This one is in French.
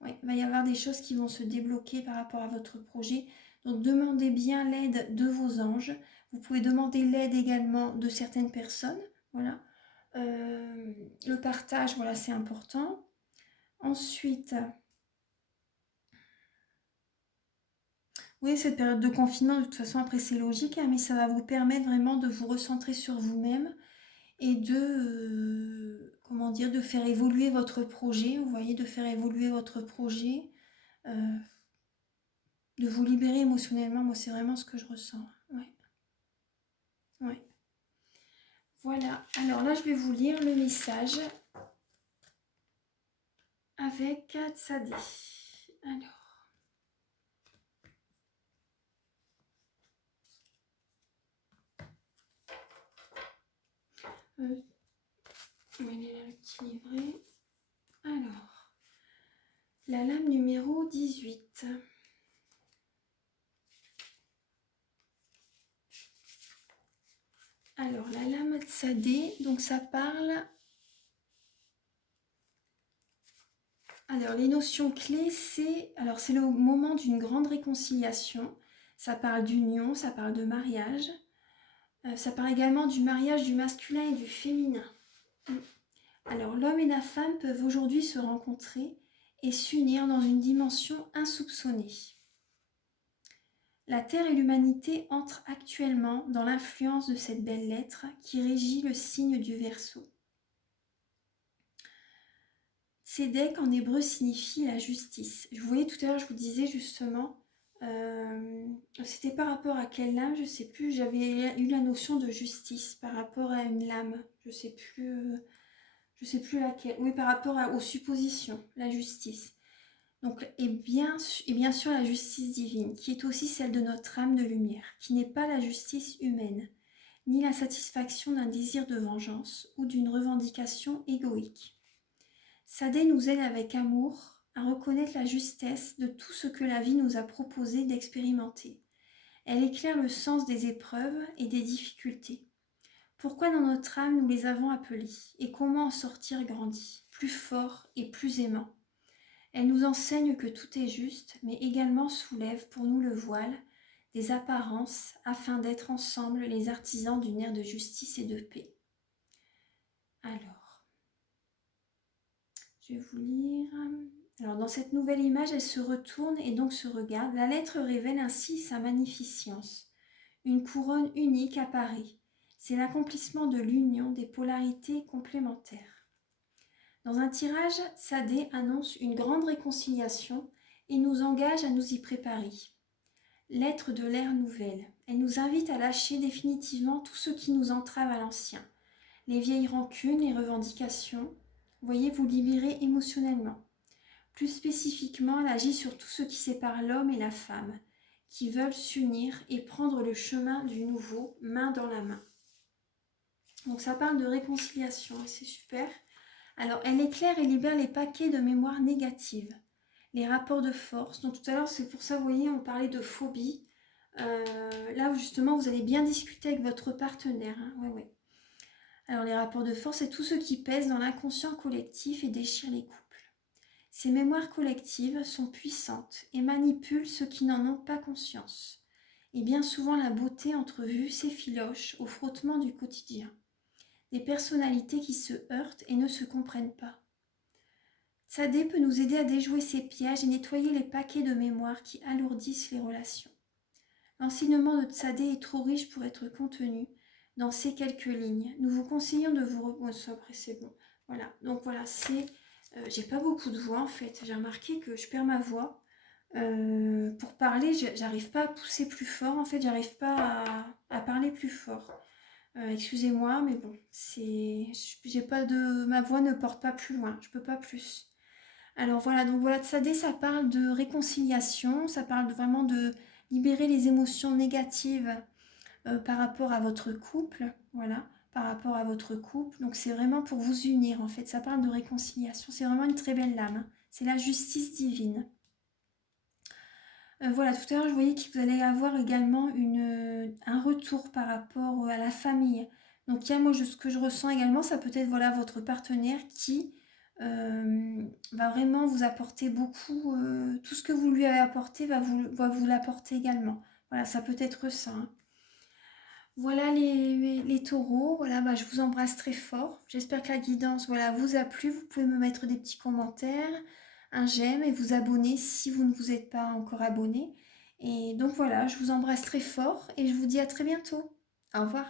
Ouais, il va y avoir des choses qui vont se débloquer par rapport à votre projet. Donc demandez bien l'aide de vos anges. Vous pouvez demander l'aide également de certaines personnes. Voilà. Le partage, voilà, c'est important. Ensuite, oui, cette période de confinement, de toute façon, après, c'est logique, hein, mais ça va vous permettre vraiment de vous recentrer sur vous-même et comment dire, de faire évoluer votre projet. Vous voyez, de faire évoluer votre projet, euh, de vous libérer émotionnellement. Moi, c'est vraiment ce que je ressens. Ouais, ouais. Voilà. Alors là, je vais vous lire le message avec Tsadé. Alors. Où est là le petit livret? Alors. La lame numéro 18. Alors, la lame Tsadé, donc ça parle... Alors, les notions clés, c'est le moment d'une grande réconciliation. Ça parle d'union, ça parle de mariage. Ça parle également du mariage du masculin et du féminin. Alors, l'homme et la femme peuvent aujourd'hui se rencontrer et s'unir dans une dimension insoupçonnée. La Terre et l'humanité entrent actuellement dans l'influence de cette belle lettre qui régit le signe du Verseau. Tzedek en hébreu signifie la justice. Vous voyez, tout à l'heure, je vous disais justement, c'était par rapport à quelle lame, je ne sais plus, j'avais eu la notion de justice par rapport à une lame, je ne sais plus laquelle. Oui, par rapport aux suppositions, la justice. Donc, et bien sûr la justice divine, qui est aussi celle de notre âme de lumière, qui n'est pas la justice humaine, ni la satisfaction d'un désir de vengeance ou d'une revendication égoïque. Tsadé nous aide avec amour à reconnaître la justesse de tout ce que la vie nous a proposé d'expérimenter. Elle éclaire le sens des épreuves et des difficultés. Pourquoi dans notre âme nous les avons appelées et comment en sortir grandi, plus fort et plus aimant. Elle nous enseigne que tout est juste, mais également soulève pour nous le voile des apparences afin d'être ensemble les artisans d'une ère de justice et de paix. Alors, je vais vous lire. Alors, dans cette nouvelle image, elle se retourne et donc se regarde. La lettre révèle ainsi sa magnificence. Une couronne unique apparaît. C'est l'accomplissement de l'union des polarités complémentaires. Dans un tirage, Tsadé annonce une grande réconciliation et nous engage à nous y préparer. Lettre de l'ère nouvelle. Elle nous invite à lâcher définitivement tout ce qui nous entrave à l'ancien. Les vieilles rancunes, les revendications. Voyez, vous libérer émotionnellement. Plus spécifiquement, elle agit sur tout ce qui sépare l'homme et la femme, qui veulent s'unir et prendre le chemin du nouveau, main dans la main. Donc ça parle de réconciliation et c'est super. Alors, elle éclaire et libère les paquets de mémoire négatives, les rapports de force. Donc tout à l'heure, c'est pour ça, vous voyez, on parlait de phobie. Là, justement, vous allez bien discuter avec votre partenaire. Hein. Ouais. Alors, les rapports de force, c'est tout ce qui pèse dans l'inconscient collectif et déchire les couples. Ces mémoires collectives sont puissantes et manipulent ceux qui n'en ont pas conscience. Et bien souvent, la beauté entrevue s'effiloche au frottement du quotidien. Des personnalités qui se heurtent et ne se comprennent pas. Tsadé peut nous aider à déjouer ces pièges et nettoyer les paquets de mémoire qui alourdissent les relations. L'enseignement de Tsadé est trop riche pour être contenu dans ces quelques lignes. Nous vous conseillons de vous reposer. Après, c'est bon. Voilà. Donc voilà, c'est... j'ai pas beaucoup de voix en fait. J'ai remarqué que je perds ma voix. Pour parler, j'arrive pas à pousser plus fort. En fait, j'arrive pas à parler plus fort. Excusez-moi, mais bon, j'ai pas de... Ma voix ne porte pas plus loin. Je peux pas plus. Alors voilà, donc voilà, Tsadé, ça parle de réconciliation, ça parle vraiment de libérer les émotions négatives par rapport à votre couple, voilà, par rapport à votre couple. Donc c'est vraiment pour vous unir, en fait, ça parle de réconciliation. C'est vraiment une très belle lame, hein. C'est la justice divine. Voilà, tout à l'heure, je voyais que vous allez avoir également un retour par rapport à la famille. Donc, il y a, moi, ce que je ressens également, ça peut être voilà, votre partenaire qui va vraiment vous apporter beaucoup. Tout ce que vous lui avez apporté va vous l'apporter également. Voilà, ça peut être ça, hein. Voilà les taureaux, voilà, bah, je vous embrasse très fort. J'espère que la guidance, voilà, vous a plu. Vous pouvez me mettre des petits commentaires, un j'aime et vous abonner si vous ne vous êtes pas encore abonné. Et donc voilà, je vous embrasse très fort et je vous dis à très bientôt. Au revoir.